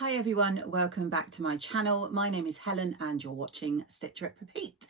Hi everyone, welcome back to my channel. My name is Helen and you're watching Stitch Rip Repeat.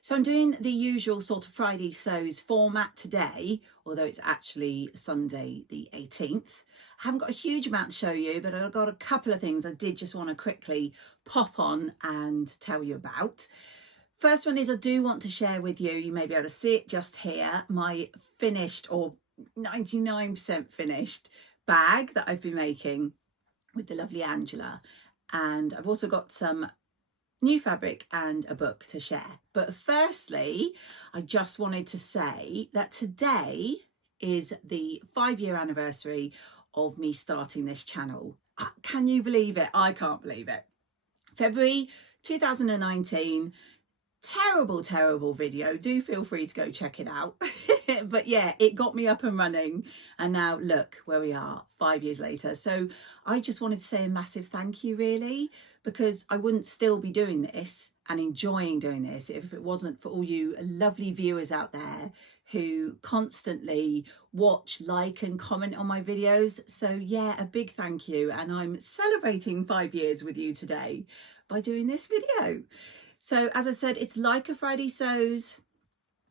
So I'm doing the usual sort of Friday sews format today, although it's actually Sunday the 18th. I haven't got a huge amount to show you, but I've got a couple of things I did just want to quickly pop on and tell you about. First one is I do want to share with you, you may be able to see it just here, my finished or 99% finished bag that I've been making with the lovely Angela, and I've also got some new fabric and a book to share. But firstly, I just wanted to say that today is the 5-year anniversary of me starting this channel. Can you believe it? I can't believe it. February 2019. Terrible video. Do feel free to go check it out. But yeah, it got me up and running, and now look where we are 5 years later. So I just wanted to say a massive thank you, really, because I wouldn't still be doing this and enjoying doing this if it wasn't for all you lovely viewers out there who constantly watch, like and comment on my videos. So yeah, a big thank you, and I'm celebrating 5 years with you today by doing this video. So as I said, it's like a Friday sews.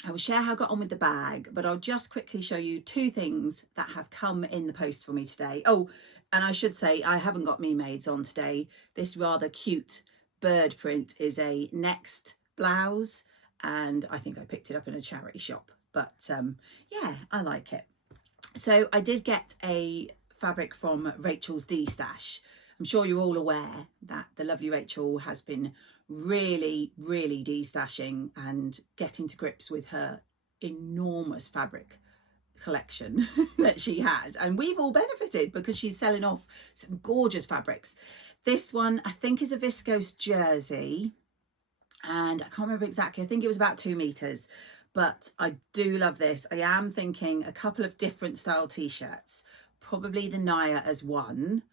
I will share how I got on with the bag, but I'll just quickly show you two things that have come in the post for me today. Oh, and I should say I haven't got me maids on today. This rather cute bird print is a Next blouse, and I think I picked it up in a charity shop. But yeah, I like it. So I did get a fabric from Rachel's D-Stash. I'm sure you're all aware that the lovely Rachel has been really de-stashing and getting to grips with her enormous fabric collection that she has, and we've all benefited because she's selling off some gorgeous fabrics. This one I think is a viscose jersey, and I can't remember exactly, I think it was about 2 meters, but I do love this. I am thinking a couple of different style t-shirts, probably the Naya as one,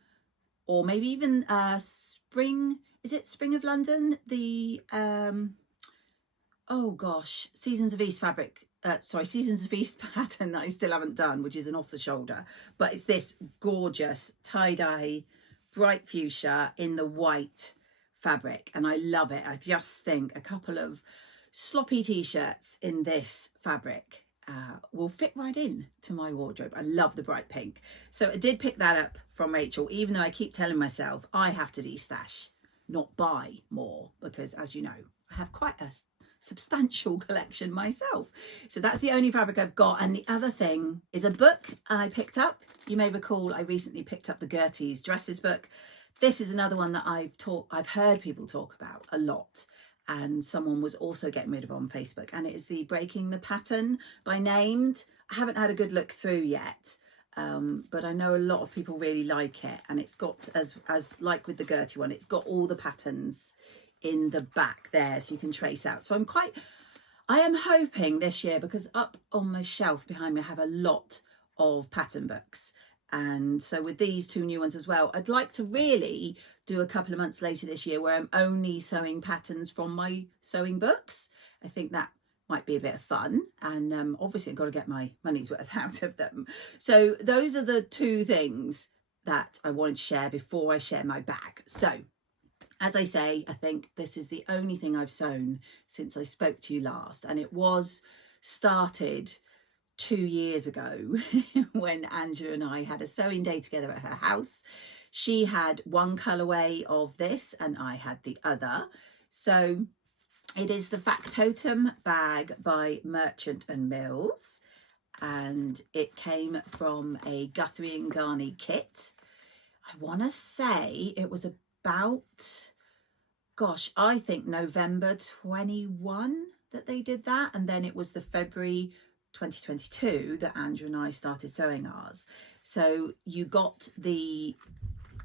or maybe even spring. Is it Spring of London? The, oh gosh, Seasons of East fabric, Seasons of East pattern that I still haven't done, which is an off the shoulder. But it's this gorgeous tie-dye, bright fuchsia in the white fabric. And I love it. I just think a couple of sloppy t-shirts in this fabric will fit right in to my wardrobe. I love the bright pink. So I did pick that up from Rachel, even though I keep telling myself I have to de-stash, not buy more, because as you know, I have quite a substantial collection myself. So that's the only fabric I've got. And the other thing is a book I picked up. You may recall I recently picked up the Guthrie dresses book. This is another one that I've heard people talk about a lot, and someone was also getting rid of on Facebook, and it is the Breaking the Pattern by Named. I haven't had a good look through yet, but I know a lot of people really like it, and it's got, as like with the Guthrie one, it's got all the patterns in the back there so you can trace out. So I am hoping this year, because up on my shelf behind me I have a lot of pattern books, and so with these two new ones as well, I'd like to really do a couple of months later this year where I'm only sewing patterns from my sewing books. I think that might be a bit of fun, and obviously I've got to get my money's worth out of them. So those are the two things that I wanted to share before I share my bag. So as I say, I think this is the only thing I've sewn since I spoke to you last, and it was started 2 years ago when Angela and I had a sewing day together at her house. She had one colourway of this and I had the other. So it is the Factotum bag by Merchant and Mills, and it came from a Guthrie and Ghani kit. I want to say it was about, gosh, I think November 21 that they did that, and then it was the February 2022 that Andrew and I started sewing ours. So you got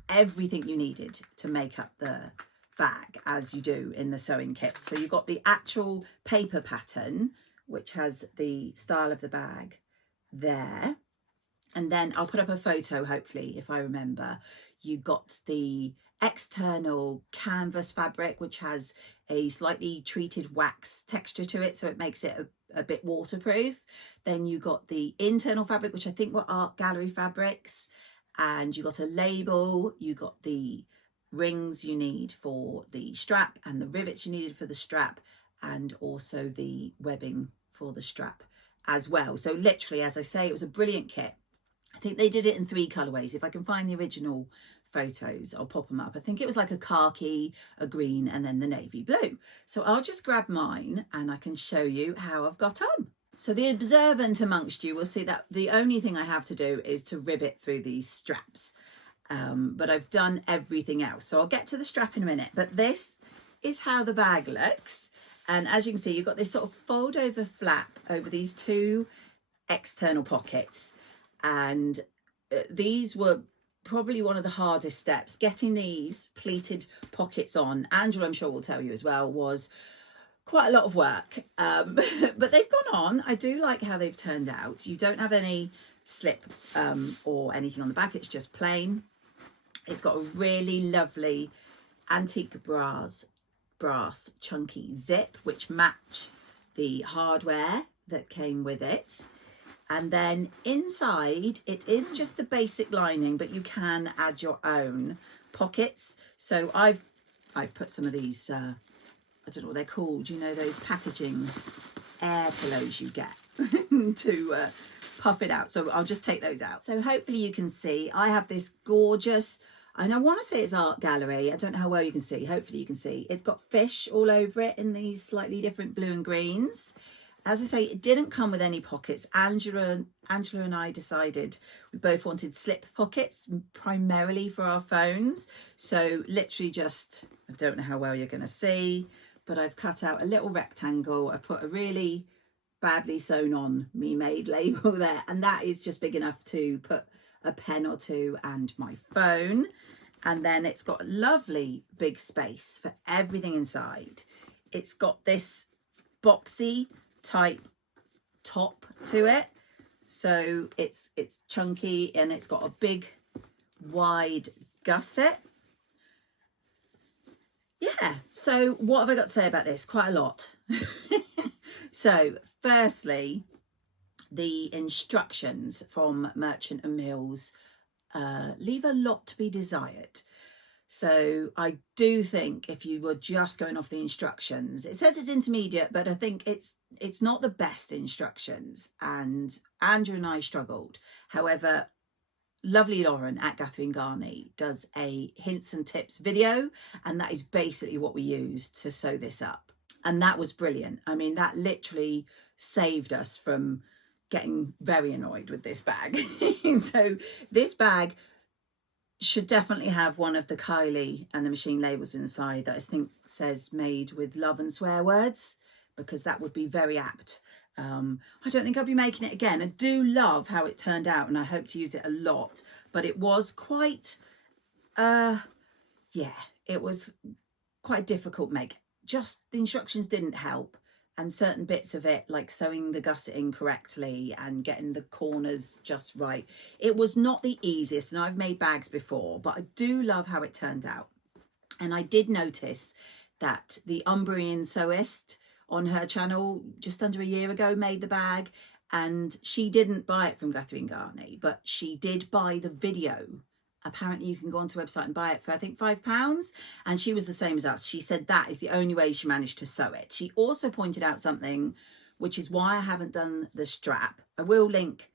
everything you needed to make up the bag, as you do in the sewing kit. So you got the actual paper pattern, which has the style of the bag there, and then I'll put up a photo hopefully if I remember. You got the external canvas fabric, which has a slightly treated wax texture to it, so it makes it a bit waterproof. Then you got the internal fabric, which I think were art gallery fabrics, and you got a label, you got the rings you need for the strap and the rivets you needed for the strap, and also the webbing for the strap as well. So literally, as I say, it was a brilliant kit. I think they did it in 3 colorways. If I can find the original photos, I'll pop them up. I think it was like a khaki, a green, and then the navy blue. So I'll just grab mine and I can show you how I've got on. So the observant amongst you will see that the only thing I have to do is to rivet through these straps. But I've done everything else. So I'll get to the strap in a minute. But this is how the bag looks. And as you can see, you've got this sort of fold over flap over these 2 external pockets. And these were probably one of the hardest steps. Getting these pleated pockets on, Angela, I'm sure will tell you as well, was quite a lot of work. But they've gone on. I do like how they've turned out. You don't have any slip or anything on the back. It's just plain. It's got a really lovely antique brass chunky zip, which match the hardware that came with it. And then inside, it is just the basic lining, but you can add your own pockets. So I've put some of these, I don't know what they're called, you know, those packaging air pillows you get to puff it out. So I'll just take those out. So hopefully you can see, I have this gorgeous, and I want to say it's art gallery. I don't know how well you can see. Hopefully you can see. It's got fish all over it in these slightly different blue and greens. As I say, it didn't come with any pockets. Angela and I decided we both wanted slip pockets, primarily for our phones. So literally just, I don't know how well you're going to see, but I've cut out a little rectangle. I put a really badly sewn on Me Made label there. And that is just big enough to put a pen or 2 and my phone. And then it's got a lovely big space for everything inside. It's got this boxy type top to it, so it's chunky, and it's got a big wide gusset. Yeah, so what have I got to say about this? Quite a lot. So firstly, the instructions from Merchant and Mills leave a lot to be desired. So I do think if you were just going off the instructions, it says it's intermediate, but I think it's not the best instructions, and Andrew and I struggled. However, lovely Lauren at Guthrie and Ghani does a hints and tips video, and that is basically what we used to sew this up. And that was brilliant. I mean, that literally saved us from getting very annoyed with this bag. So this bag should definitely have one of the Kylie and the machine labels inside that I think says made with love and swear words, because that would be very apt. I don't think I'll be making it again. I do love how it turned out, and I hope to use it a lot, but it was quite, yeah, it was quite a difficult make. Just the instructions didn't help. And certain bits of it, like sewing the gusset in correctly and getting the corners just right, it was not the easiest. And I've made bags before, but I do love how it turned out. And I did notice that the Umbrian sewist on her channel just under a year ago made the bag, and she didn't buy it from Guthrie and Ghani, but she did buy the video. Apparently you can go onto the website and buy it for, I think, £5. And she was the same as us. She said that is the only way she managed to sew it. She also pointed out something, which is why I haven't done the strap. I will link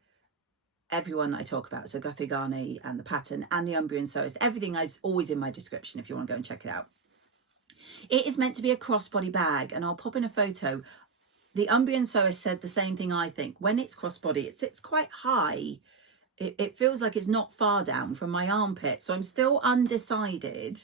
everyone that I talk about. So Guthrie Ghani and the pattern and the Umbrian sewist. Everything is always in my description if you want to go and check it out. It is meant to be a crossbody bag, and I'll pop in a photo. The Umbrian sewist said the same thing, I think. When it's crossbody, it sits quite high. It feels like it's not far down from my armpit, so I'm still undecided.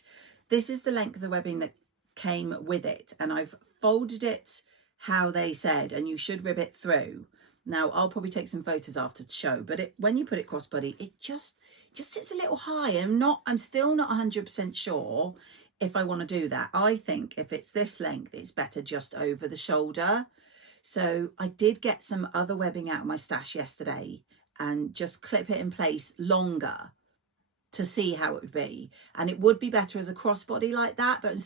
This is the length of the webbing that came with it, and I've folded it how they said, and you should rib it through. Now, I'll probably take some photos after to show, but when you put it crossbody, it just sits a little high, and I'm still not 100% sure if I want to do that. I think if it's this length, it's better just over the shoulder. So I did get some other webbing out of my stash yesterday and just clip it in place longer to see how it would be. And it would be better as a crossbody like that, but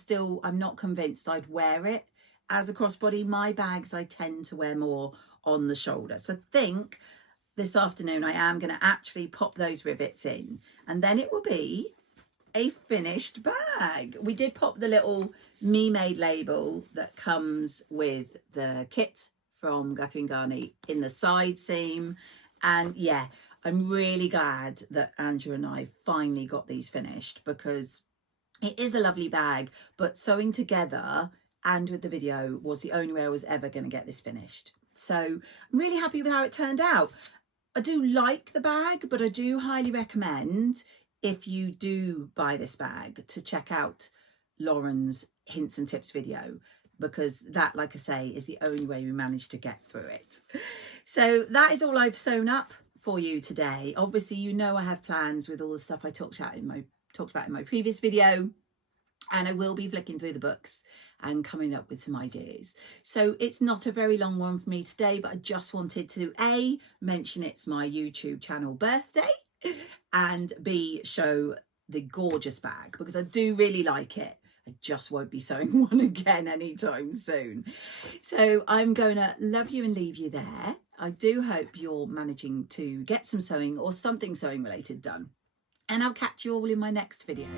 I'm not convinced I'd wear it as a crossbody. My bags I tend to wear more on the shoulder. So I think this afternoon I am going to actually pop those rivets in, and then it will be a finished bag. We did pop the little me made label that comes with the kit from Guthrie and Ghani in the side seam. And yeah, I'm really glad that Andrew and I finally got these finished, because it is a lovely bag, but sewing together and with the video was the only way I was ever going to get this finished. So I'm really happy with how it turned out. I do like the bag, but I do highly recommend, if you do buy this bag, to check out Lauren's hints and tips video, because that, like I say, is the only way we managed to get through it. So that is all I've sewn up for you today. Obviously, you know I have plans with all the stuff I talked about in my previous video, and I will be flicking through the books and coming up with some ideas. So it's not a very long one for me today, but I just wanted to A, mention it's my YouTube channel birthday, and B, show the gorgeous bag, because I do really like it. I just won't be sewing one again anytime soon. So I'm going to love you and leave you there. I do hope you're managing to get some sewing or something sewing related done. And I'll catch you all in my next video.